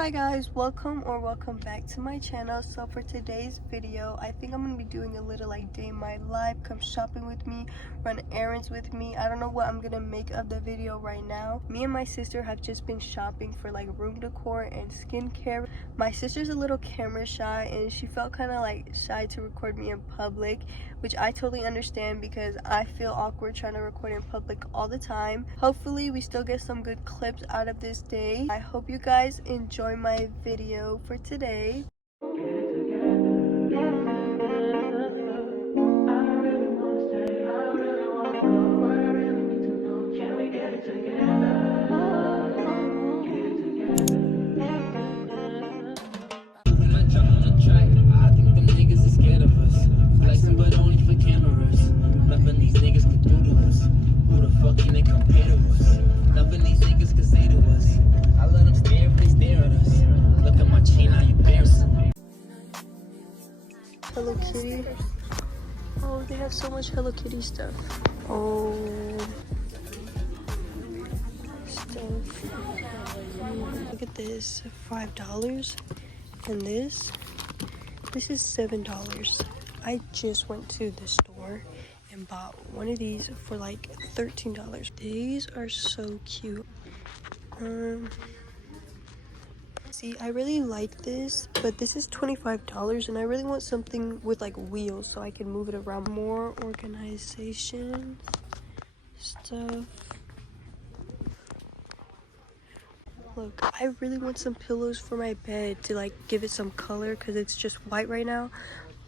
Hi guys, welcome back to my channel. So for today's video, I think I'm gonna be doing a little like day in my life. Come shopping with me, run errands with me. I don't know what I'm gonna make of the video right now. Me and my sister have just been shopping for like room decor and skincare. My sister's a little camera shy and she felt kind of like shy to record me in public, which I totally understand because I feel awkward trying to record in public all the time. Hopefully we still get some good clips out of this day. I hope you guys enjoy my video for today. Hello Kitty. Oh, they have so much Hello Kitty stuff. Oh, stuff. Look at this, $5. And this is $7. I just went to the store and bought one of these for like $13. These are so cute. See, I really like this, but this is $25 and I really want something with like wheels so I can move it around. More organization stuff. Look, I really want some pillows for my bed to like give it some color because it's just white right now,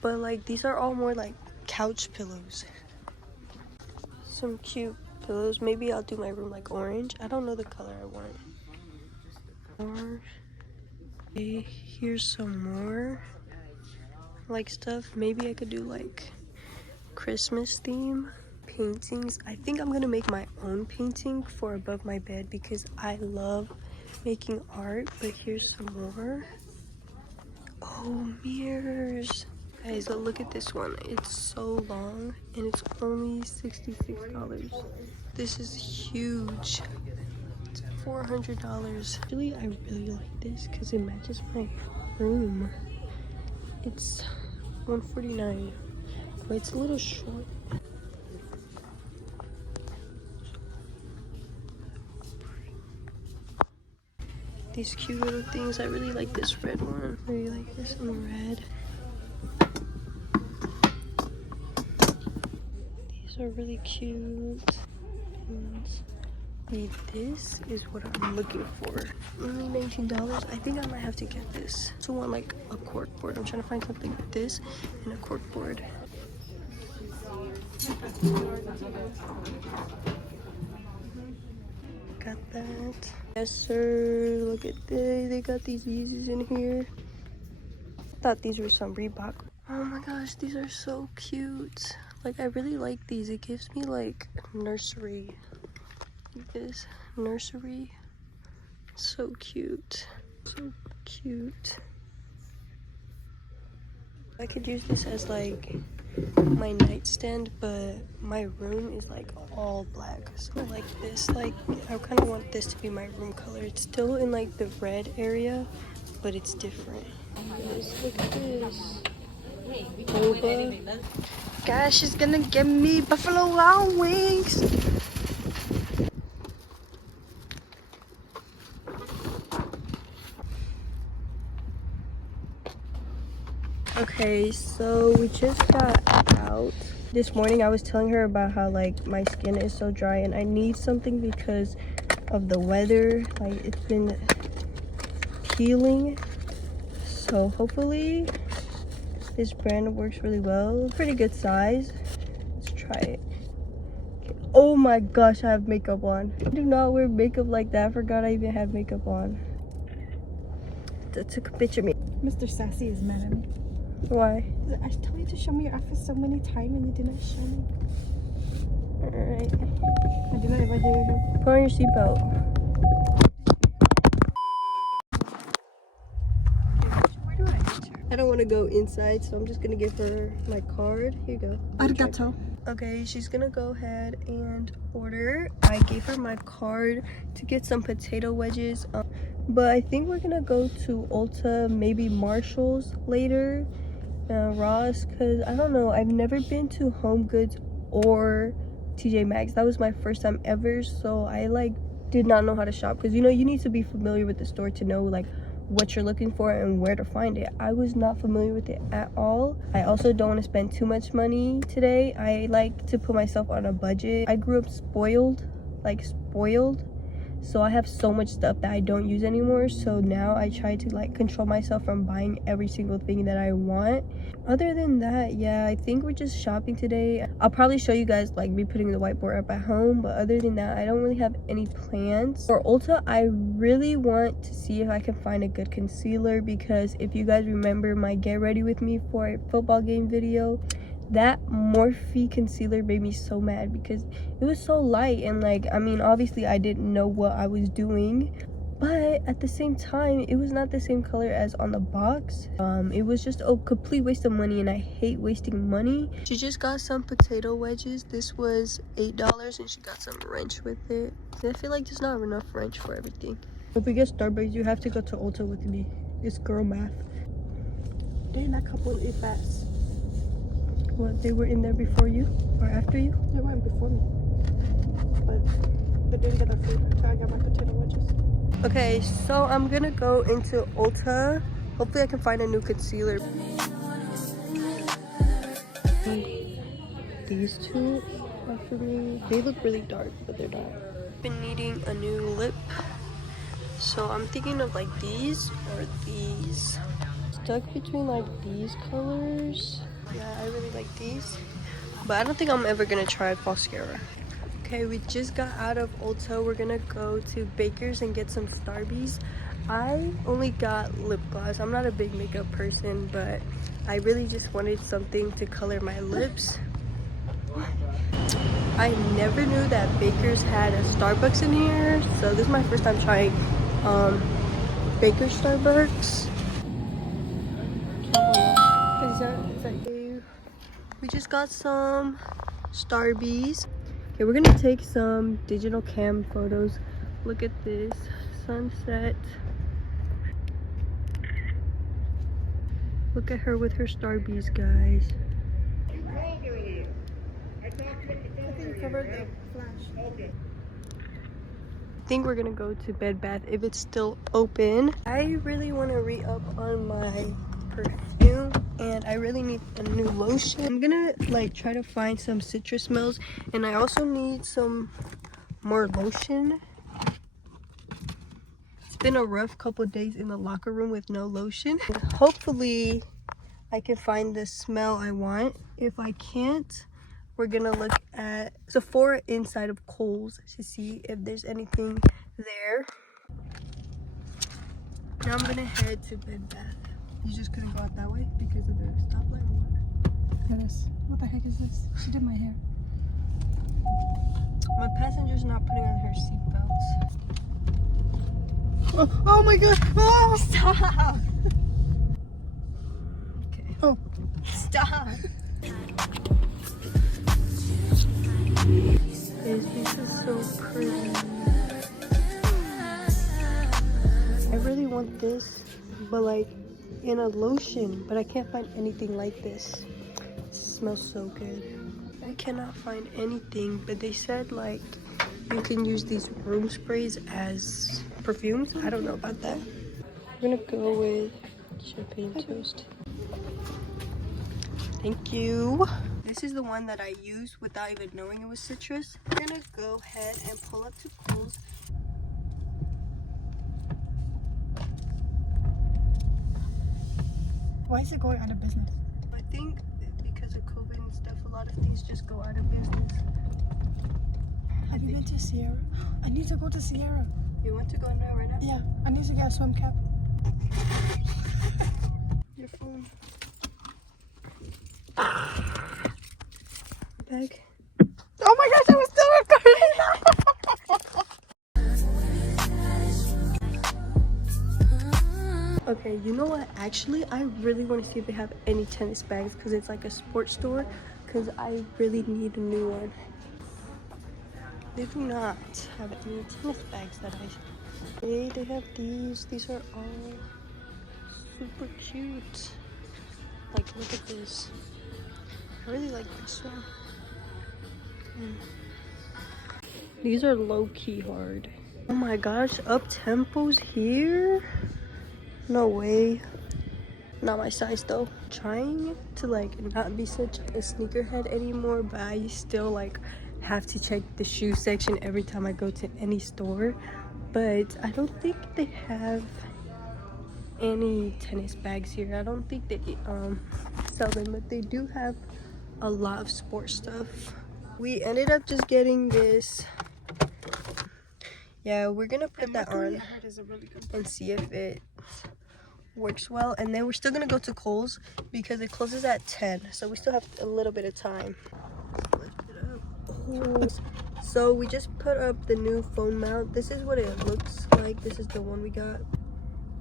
but like these are all more like couch pillows. Some cute pillows. Maybe I'll do my room like orange. I don't know the color I want. Orange. Okay, here's some more like stuff. Maybe I could do like Christmas theme paintings. I think I'm gonna make my own painting for above my bed because I love making art. But here's some more. Oh, mirrors. Guys, look at this one. It's so long and it's only $66. This is huge. $400. Actually, I really like this because it matches my room. It's $149, but it's a little short. These cute little things. I really like this red one. I really like this in red. These are really cute. This is what I'm looking for. Only $19. I think I might have to get this. I also want like a cork board. I'm trying to find something like this and a cork board. Got that. Yes sir. Look at this. They got these Yeezys in here. I thought these were some Reebok. Oh my gosh, these are so cute. Like I really like these. It gives me like nursery. This nursery, so cute, so cute. I could use this as like my nightstand, but my room is like all black, so like this, like I kind of want this to be my room color. It's still in like the red area, but it's different. Guys, look at this. Boba. Guys, she's gonna give me Buffalo Wild Wings. Okay, so we just got out. This morning I was telling her about how like my skin is so dry and I need something because of the weather. Like it's been peeling. So hopefully this brand works really well. Pretty good size. Let's try it. Okay. Oh my gosh, I have makeup on. I do not wear makeup like that. I forgot I even had makeup on. I took a picture of me. Mr. Sassy is mad at me. Why? I told you to show me your outfit so many times and you didn't show me. Alright. I did not invite you. Put on your seatbelt. Where do I enter? I don't want to go inside, so I'm just gonna give her my card. Here you go. Arigato. Okay, she's gonna go ahead and order. I gave her my card to get some potato wedges. But I think we're gonna go to Ulta, maybe Marshall's later, Ross, because I don't know, I've never been to Home Goods or TJ Maxx. That was my first time ever, so I like did not know how to shop, because you know you need to be familiar with the store to know like what you're looking for and where to find it. I was not familiar with it at all. I also don't want to spend too much money today. I like to put myself on a budget. I grew up spoiled, so I have so much stuff that I don't use anymore, so now I try to like control myself from buying every single thing that I want. Other than that, yeah, I think we're just shopping today. I'll probably show you guys like me putting the whiteboard up at home, but other than that, I don't really have any plans. For Ulta, I really want to see if I can find a good concealer, because if you guys remember my get ready with me for a football game video, that Morphe concealer made me so mad because it was so light, and like, I mean, obviously I didn't know what I was doing, but at the same time it was not the same color as on the box. It was just a complete waste of money, and I hate wasting money. She just got some potato wedges. This was $8, and she got some ranch with it. I feel like there's not enough ranch for everything. If we get Starbucks, you have to go to Ulta with me. It's girl math. They're not couple eat fast. What, they were in there before you or after you? They went before me. But they didn't get their food until I got my potato wedges. Okay, so I'm gonna go into Ulta. Hopefully I can find a new concealer. These two are for me. They look really dark, but they're not. Been needing a new lip, so I'm thinking of like these or these. Stuck between like these colors. Yeah, I really like these, but I don't think I'm ever gonna try mascara. Okay, we just got out of Ulta. We're gonna go to Baker's and get some Starbies. I only got lip gloss. I'm not a big makeup person, but I really just wanted something to color my lips. I never knew that Baker's had a Starbucks in here, so this is my first time trying Baker's Starbucks. Is that you? We just got some Starbies. Okay, we're gonna take some digital cam photos. Look at this sunset. Look at her with her Starbies, guys. I think you covered the flash. I think we're gonna go to Bed Bath if it's still open. I really want to re-up on my perfume, and I really need a new lotion. I'm gonna like try to find some citrus smells, and I also need some more lotion. It's been a rough couple days in the locker room with no lotion. Hopefully I can find the smell I want. If I can't, we're gonna look at Sephora inside of Kohl's to see if there's anything there. Now I'm gonna head to Bed Bath. You just couldn't go out that way because of the stoplight or what? Look at this. What the heck is this? She did my hair. My passenger's not putting on her seatbelts. Oh my god! Oh! Stop! Okay. Oh. Stop! This is so pretty. I really want this, but like in a lotion, but I can't find anything like this. It smells so good. I cannot find anything, but they said like you can use these room sprays as perfumes. I don't know about that. I'm gonna go with champagne toast. Thank you. This is the one that I used without even knowing it was citrus. I'm gonna go ahead and pull up to Kohl's. Why is it going out of business? I think because of COVID and stuff, a lot of things just go out of business. Have you been to Sierra? I need to go to Sierra. You want to go now right now? Yeah, I need to get a swim cap. Your phone. Bag. Oh my gosh, I was still recording. Okay, you know what? Actually, I really want to see if they have any tennis bags because it's like a sports store. Because I really need a new one. They do not have any tennis bags that I see. They have these. These are all super cute. Like, look at this. I really like this one. These are low-key hard. Oh my gosh, up-tempo's here? No way. Not my size though. Trying to like not be such a sneakerhead anymore, but I still like have to check the shoe section every time I go to any store. But I don't think they have any tennis bags here. I don't think they sell them, but they do have a lot of sports stuff. We ended up just getting this. Yeah, we're gonna put that on and see if it works well, and then we're still gonna go to Kohl's because it closes at 10, so we still have a little bit of time. Oh. So we just put up the new phone mount. This is what it looks like. This is the one we got.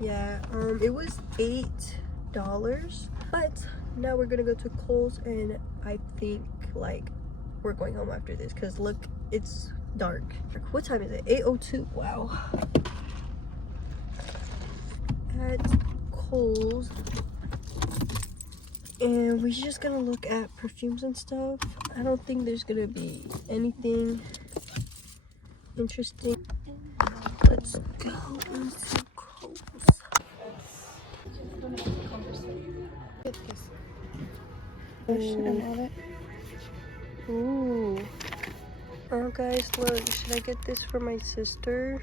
Yeah, it was $8, but now we're gonna go to Kohl's, and I think like we're going home after this because look, it's dark. What time is it? 8:02. Wow. At Kohl's, and we're just gonna look at perfumes and stuff. I don't think there's gonna be anything interesting. Let's go into Kohl's. Ooh. Oh guys, look, should I get this for my sister?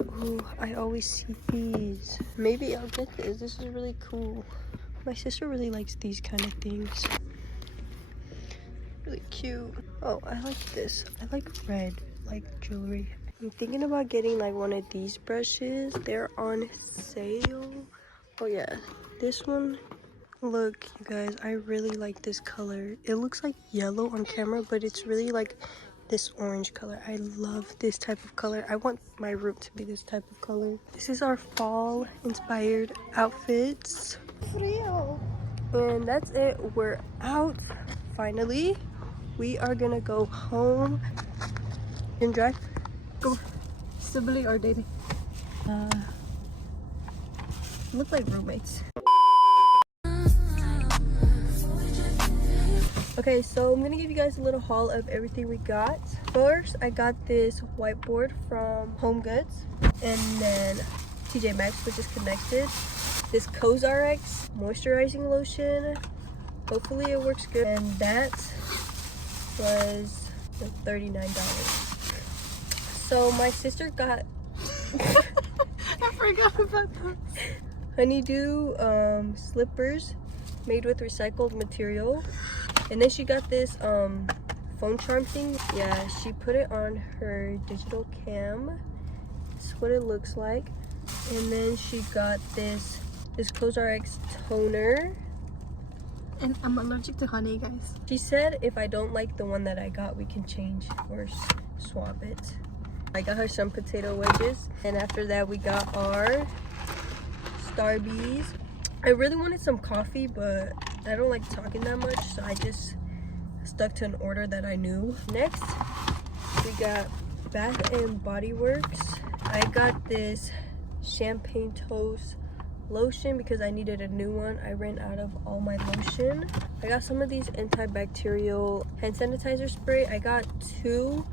Ooh, I always see these. Maybe I'll get this. This is really cool. My sister really likes these kind of things. Really cute. Oh, I like this. I like red, like jewelry. I'm thinking about getting like one of these brushes. They're on sale. Oh yeah, this one. Look, you guys, I really like this color. It looks like yellow on camera, but it's really like this orange color. I love this type of color. I want my room to be this type of color. This is our fall inspired outfits. And that's it. We're out. Finally, we are gonna go home. You can drive? Go. Sibling or dating? Look like roommates. Okay, so I'm gonna give you guys a little haul of everything we got. First, I got this whiteboard from Home Goods, and then TJ Maxx, which is connected. This Kohl moisturizing lotion. Hopefully it works good. And that was $39. So my sister got I forgot about that. honeydew slippers made with recycled material. And then she got this phone charm thing. Yeah, she put it on her digital cam. This is what it looks like. And then she got this Kohl toner. And I'm allergic to honey, guys. She said if I don't like the one that I got, we can change or swap it. I got her some potato wedges. And after that, we got our Starbies. I really wanted some coffee, but I don't like talking that much, so I just stuck to an order that I knew. Next, we got Bath and Body Works. I got this champagne toast lotion because I needed a new one. I ran out of all my lotion. I got some of these antibacterial hand sanitizer spray. I got 2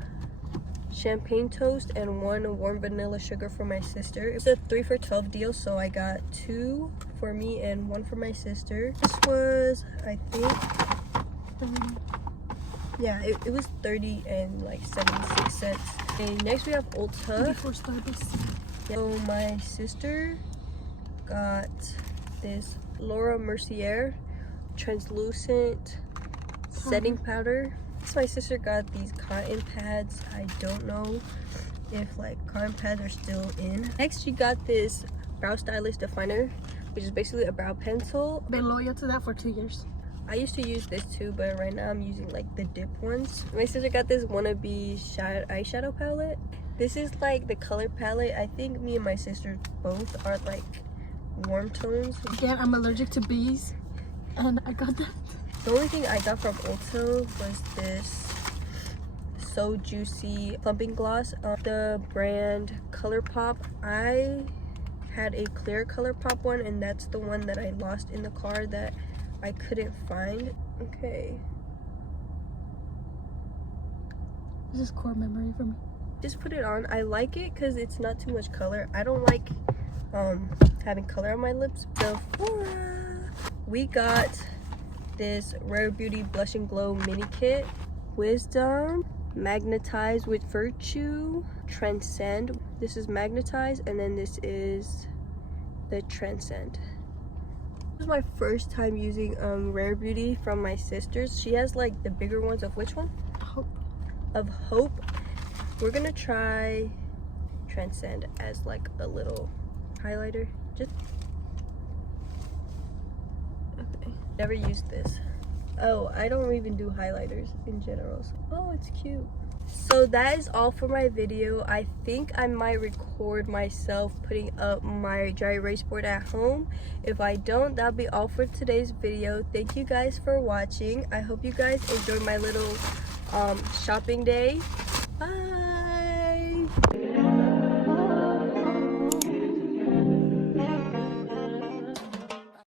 champagne toast and 1 warm vanilla sugar for my sister. It's a 3 for $12 deal, so I got 2 for me and 1 for my sister. This was, I think, yeah, it was 30 and like 76 cents. Okay, next we have Ulta. Before Starbucks. So my sister got this Laura Mercier translucent setting powder. So my sister got these cotton pads. I don't know if like cotton pads are still in. Next, she got this brow stylist definer, which is basically a brow pencil. Been loyal to that for 2 years. I used to use this too, but right now I'm using like the dip ones. My sister got this wannabe eyeshadow palette. This is like the color palette. I think me and my sister both are like warm tones. Again, I'm allergic to bees, and I got that. The only thing I got from Ulta was this So Juicy Plumping Gloss. The brand ColourPop. I had a clear ColourPop one, and that's the one that I lost in the car that I couldn't find. Okay. This is core memory for me. Just put it on. I like it because it's not too much color. I don't like having color on my lips. Sephora. We got this Rare Beauty Blush and Glow mini kit. Wisdom, Magnetize with Virtue, Transcend. This is Magnetize, and then this is the Transcend. This is my first time using Rare Beauty from my sisters. She has like the bigger ones of which one? Hope. Of Hope. We're gonna try Transcend as like a little highlighter. Just okay. Never used this. Oh, I don't even do highlighters in general. Oh, it's cute. So that is all for my video. I think I might record myself putting up my dry erase board at home. If I don't, that'll be all for today's video. Thank you guys for watching. I hope you guys enjoyed my little shopping day. Bye.